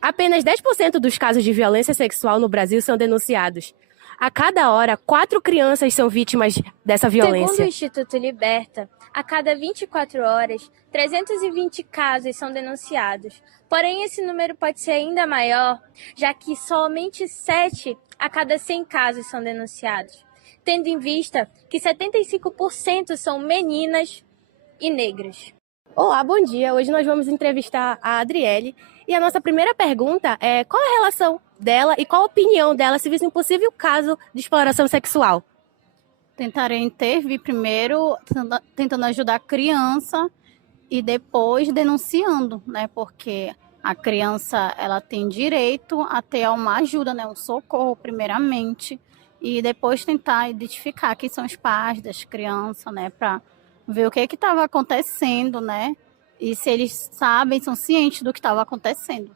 Apenas 10% dos casos de violência sexual no Brasil são denunciados. A cada hora, 4 crianças são vítimas dessa Segundo o violência. Instituto Liberta, a cada 24 horas, 320 casos são denunciados. Porém, esse número pode ser ainda maior, já que somente 7 a cada 100 casos são denunciados, tendo em vista que 75% são meninas e negras. Olá, bom dia. Hoje nós vamos entrevistar a Adriele. E a nossa primeira pergunta é qual a relação dela e qual a opinião dela se visse um possível caso de exploração sexual? Tentarei intervir primeiro, tentando ajudar a criança e depois denunciando, né? Porque a criança, ela tem direito a ter uma ajuda, né? Um socorro, primeiramente, e depois tentar identificar quem são os pais das crianças, né? Para ver o que estava acontecendo, né? E se eles sabem, são cientes do que estava acontecendo.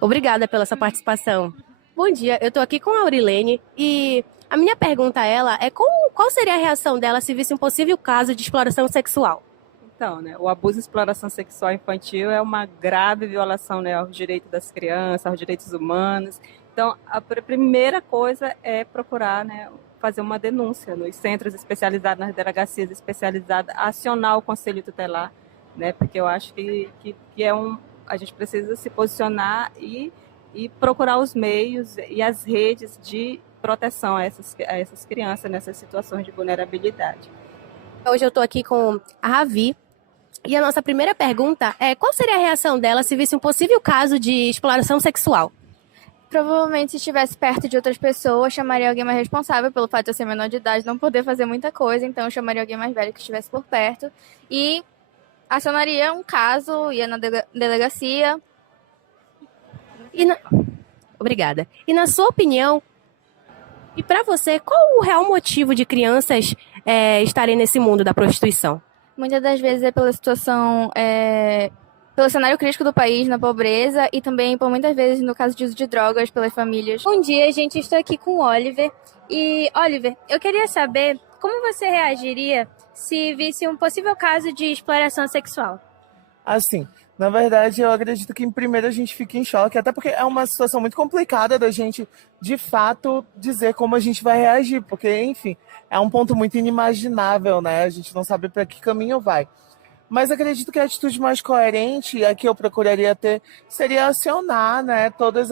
Obrigada pela sua participação. Bom dia, eu estou aqui com a Aurilene e a minha pergunta a ela é qual seria a reação dela se visse um possível caso de exploração sexual? Então, né, o abuso e exploração sexual infantil é uma grave violação, né, aos direitos das crianças, aos direitos humanos. Então, a primeira coisa é procurar, né, fazer uma denúncia nos centros especializados, nas delegacias especializadas, acionar o Conselho Tutelar, né, porque eu acho que a gente precisa se posicionar e procurar os meios e as redes de proteção a essas crianças nessas situações de vulnerabilidade. Hoje eu estou aqui com a Ravi. E a nossa primeira pergunta é qual seria a reação dela se visse um possível caso de exploração sexual? Provavelmente, se estivesse perto de outras pessoas, chamaria alguém mais responsável pelo fato de eu ser menor de idade, não poder fazer muita coisa, então eu chamaria alguém mais velho que estivesse por perto e acionaria um caso, ia na delegacia. Obrigada. E na sua opinião, e para você, qual o real motivo de crianças estarem nesse mundo da prostituição? Muitas das vezes é pela situação, pelo cenário crítico do país, na pobreza, e também por muitas vezes no caso de uso de drogas pelas famílias. Bom dia, gente, estou aqui com o Oliver. E, Oliver, eu queria saber como você reagiria se visse um possível caso de exploração sexual. Assim, na verdade, eu acredito que em primeiro a gente fica em choque, até porque é uma situação muito complicada da gente, de fato, dizer como a gente vai reagir, porque, enfim, é um ponto muito inimaginável, né? A gente não sabe para que caminho vai. Mas acredito que a atitude mais coerente, a que eu procuraria ter, seria acionar, né, todas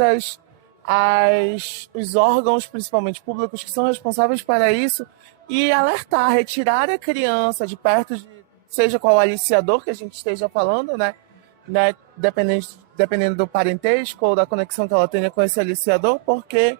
os órgãos, principalmente públicos, que são responsáveis para isso, e alertar, retirar a criança de perto de, seja qual aliciador que a gente esteja falando, né, dependendo do parentesco ou da conexão que ela tenha com esse aliciador, porque,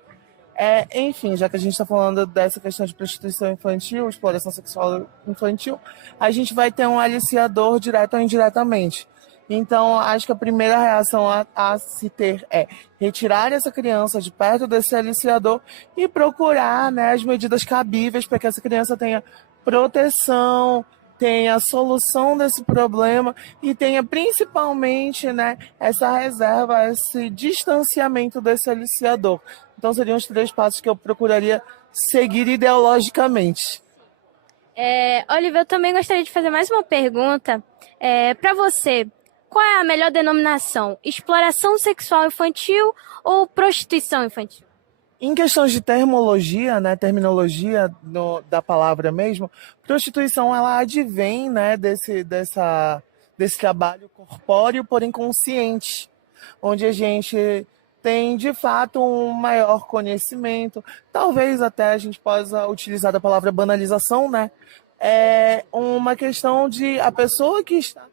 enfim, já que a gente está falando dessa questão de prostituição infantil, exploração sexual infantil, a gente vai ter um aliciador direto ou indiretamente. Então, acho que a primeira reação a se ter é retirar essa criança de perto desse aliciador e procurar, né, as medidas cabíveis para que essa criança tenha proteção, tenha a solução desse problema e tenha principalmente, né, essa reserva, esse distanciamento desse aliciador. Então seriam os 3 passos que eu procuraria seguir ideologicamente. Oliver, eu também gostaria de fazer mais uma pergunta. Para você, qual é a melhor denominação? Exploração sexual infantil ou prostituição infantil? Em questões de termologia, né, terminologia da palavra mesmo, prostituição ela advém, né, desse trabalho corpóreo, porém consciente, onde a gente tem de fato um maior conhecimento, talvez até a gente possa utilizar a palavra banalização, né? É uma questão de a pessoa que está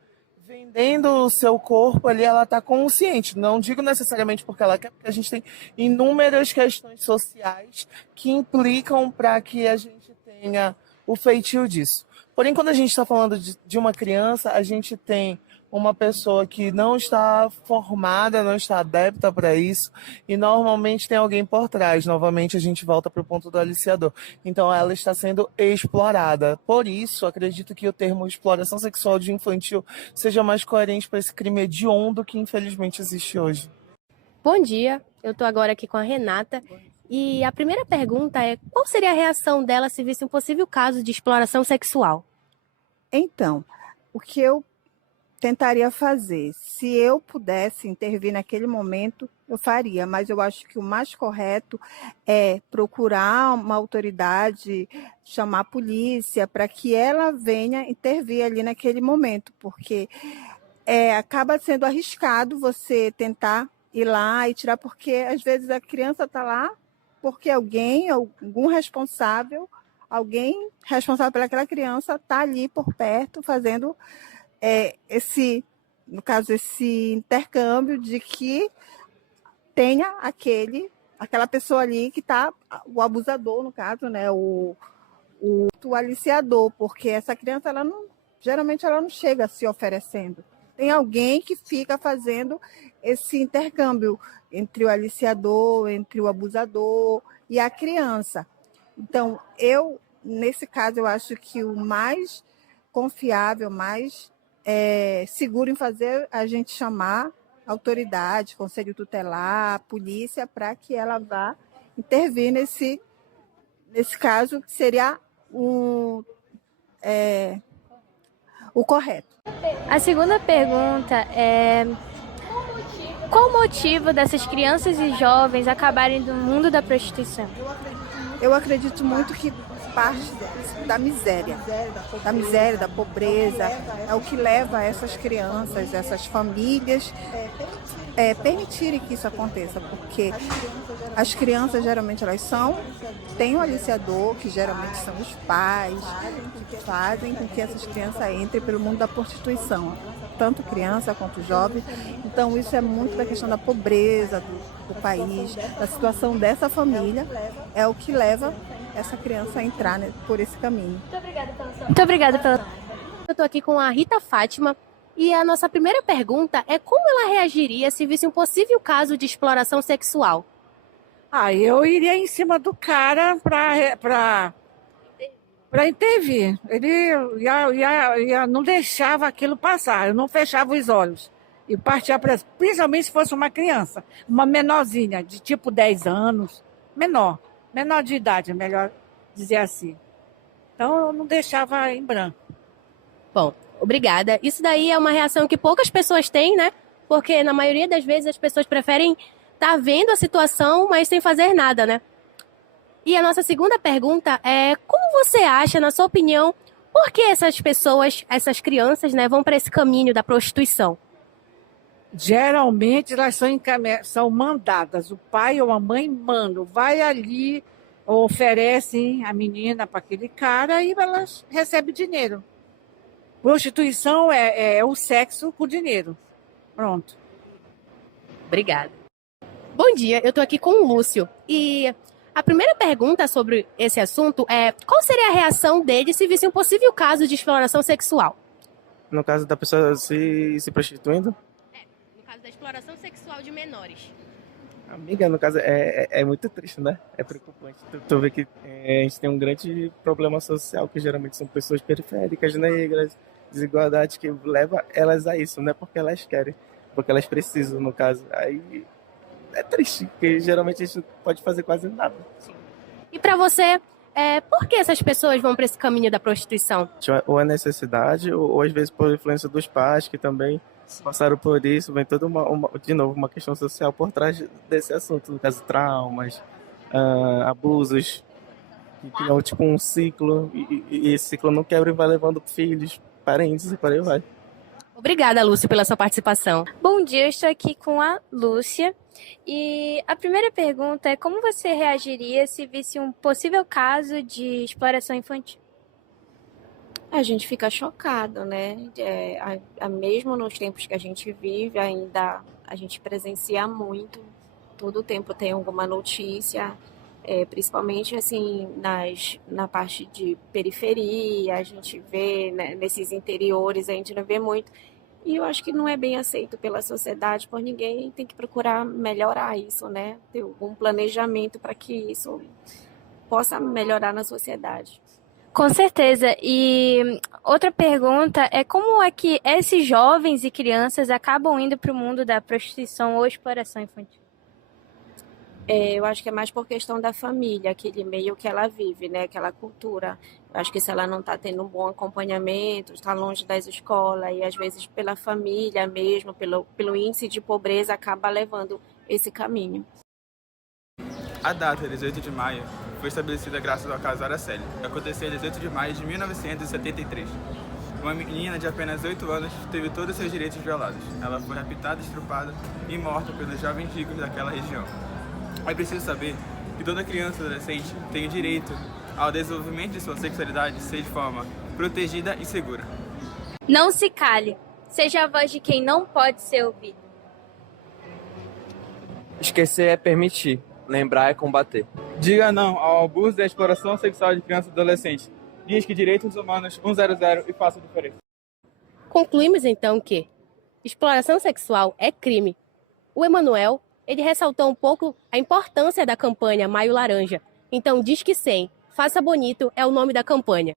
vendendo o seu corpo ali, ela está consciente. Não digo necessariamente porque ela quer, porque a gente tem inúmeras questões sociais que implicam para que a gente tenha o feitio disso. Porém, quando a gente está falando de uma criança, a gente tem uma pessoa que não está formada, não está adepta para isso, e normalmente tem alguém por trás. Novamente, a gente volta para o ponto do aliciador. Então, ela está sendo explorada. Por isso, acredito que o termo exploração sexual de infantil seja mais coerente para esse crime hediondo que, infelizmente, existe hoje. Bom dia, eu estou agora aqui com a Renata. E a primeira pergunta é qual seria a reação dela se visse um possível caso de exploração sexual? Então, o que eu tentaria fazer. Se eu pudesse intervir naquele momento, eu faria, mas eu acho que o mais correto é procurar uma autoridade, chamar a polícia, para que ela venha intervir ali naquele momento, porque acaba sendo arriscado você tentar ir lá e tirar, porque às vezes a criança está lá porque algum responsável, alguém responsável pelaquela criança está ali por perto fazendo no caso, esse intercâmbio de que tenha aquela pessoa ali que está, o abusador, no caso, né, o aliciador, porque essa criança, geralmente ela não chega se oferecendo. Tem alguém que fica fazendo esse intercâmbio entre o aliciador, entre o abusador e a criança. Então, nesse caso, eu acho que o mais confiável, mais seguro em fazer a gente chamar a autoridade, conselho tutelar, a polícia, para que ela vá intervir nesse caso, que seria o correto. A segunda pergunta é: qual o motivo dessas crianças e jovens acabarem no mundo da prostituição? Eu acredito muito que parte da miséria, da pobreza, é o que leva essas crianças, essas famílias permitirem que isso aconteça, porque as crianças geralmente têm um aliciador, que geralmente são os pais, que fazem com que essas crianças entrem pelo mundo da prostituição, tanto criança quanto jovem. Então isso é muito da questão da pobreza do país, da situação dessa família, é o que leva essa criança a entrar por esse caminho. Muito obrigada pela... Eu estou aqui com a Rita Fátima e a nossa primeira pergunta é como ela reagiria se visse um possível caso de exploração sexual? Eu iria em cima do cara para intervir. Ele não deixava aquilo passar, eu não fechava os olhos. E partia preso, principalmente se fosse uma criança, uma menorzinha, de tipo 10 anos, menor de idade, é melhor dizer assim. Então eu não deixava em branco. Bom, obrigada. Isso daí é uma reação que poucas pessoas têm, né? Porque na maioria das vezes as pessoas preferem estar vendo a situação, mas sem fazer nada, né? E a nossa segunda pergunta é: como você acha, na sua opinião, por que essas pessoas, essas crianças, né, vão para esse caminho da prostituição? Geralmente elas são mandadas, o pai ou a mãe mandam, vai ali, oferecem a menina para aquele cara e elas recebem dinheiro. Prostituição é o sexo com dinheiro. Pronto. Obrigada. Bom dia, eu estou aqui com o Lúcio. E a primeira pergunta sobre esse assunto é: qual seria a reação dele se visse um possível caso de exploração sexual? No caso da pessoa se prostituindo? No caso da exploração sexual de menores. Amiga, no caso, é muito triste, né? É preocupante. Tu vê que a gente tem um grande problema social, que geralmente são pessoas periféricas, negras, desigualdade, que leva elas a isso, não é porque elas querem, porque elas precisam, no caso. Aí é triste, porque geralmente a gente não pode fazer quase nada. E para você, por que essas pessoas vão para esse caminho da prostituição? Ou é necessidade, ou às vezes por influência dos pais, que também passaram por isso. Vem toda de novo, uma questão social por trás desse assunto, no caso, traumas, abusos, que criam tipo um ciclo, e esse ciclo não quebra e vai levando filhos, parentes e por aí vai. Obrigada, Lúcio, pela sua participação. Bom dia, eu estou aqui com a Lúcia. E a primeira pergunta é: como você reagiria se visse um possível caso de exploração infantil? A gente fica chocado, né? Mesmo nos tempos que a gente vive, ainda a gente presencia muito. Todo o tempo tem alguma notícia, principalmente assim na parte de periferia, a gente vê, né, nesses interiores, a gente não vê muito. E eu acho que não é bem aceito pela sociedade, por ninguém. Tem que procurar melhorar isso, né? Ter algum planejamento para que isso possa melhorar na sociedade. Com certeza. E outra pergunta é: como é que esses jovens e crianças acabam indo para o mundo da prostituição ou exploração infantil? Eu acho que é mais por questão da família, aquele meio que ela vive, né? Aquela cultura. Eu acho que se ela não está tendo um bom acompanhamento, está longe das escolas, e às vezes pela família mesmo, pelo índice de pobreza, acaba levando esse caminho. A data, 18 de maio, foi estabelecida graças ao caso Araceli, que aconteceu em 18 de maio de 1973. Uma menina de apenas 8 anos teve todos os seus direitos violados. Ela foi raptada, estrupada e morta pelos jovens ricos daquela região. É preciso saber que toda criança e adolescente tem o direito ao desenvolvimento de sua sexualidade ser de forma protegida e segura. Não se cale, seja a voz de quem não pode ser ouvido. Esquecer é permitir, lembrar é combater. Diga não ao abuso e à exploração sexual de crianças e adolescentes. Diz que direitos humanos 100 e faça a diferença. Concluímos então que exploração sexual é crime. O Emanuel, ele ressaltou um pouco a importância da campanha Maio Laranja. Então, Disque 100, Faça Bonito é o nome da campanha.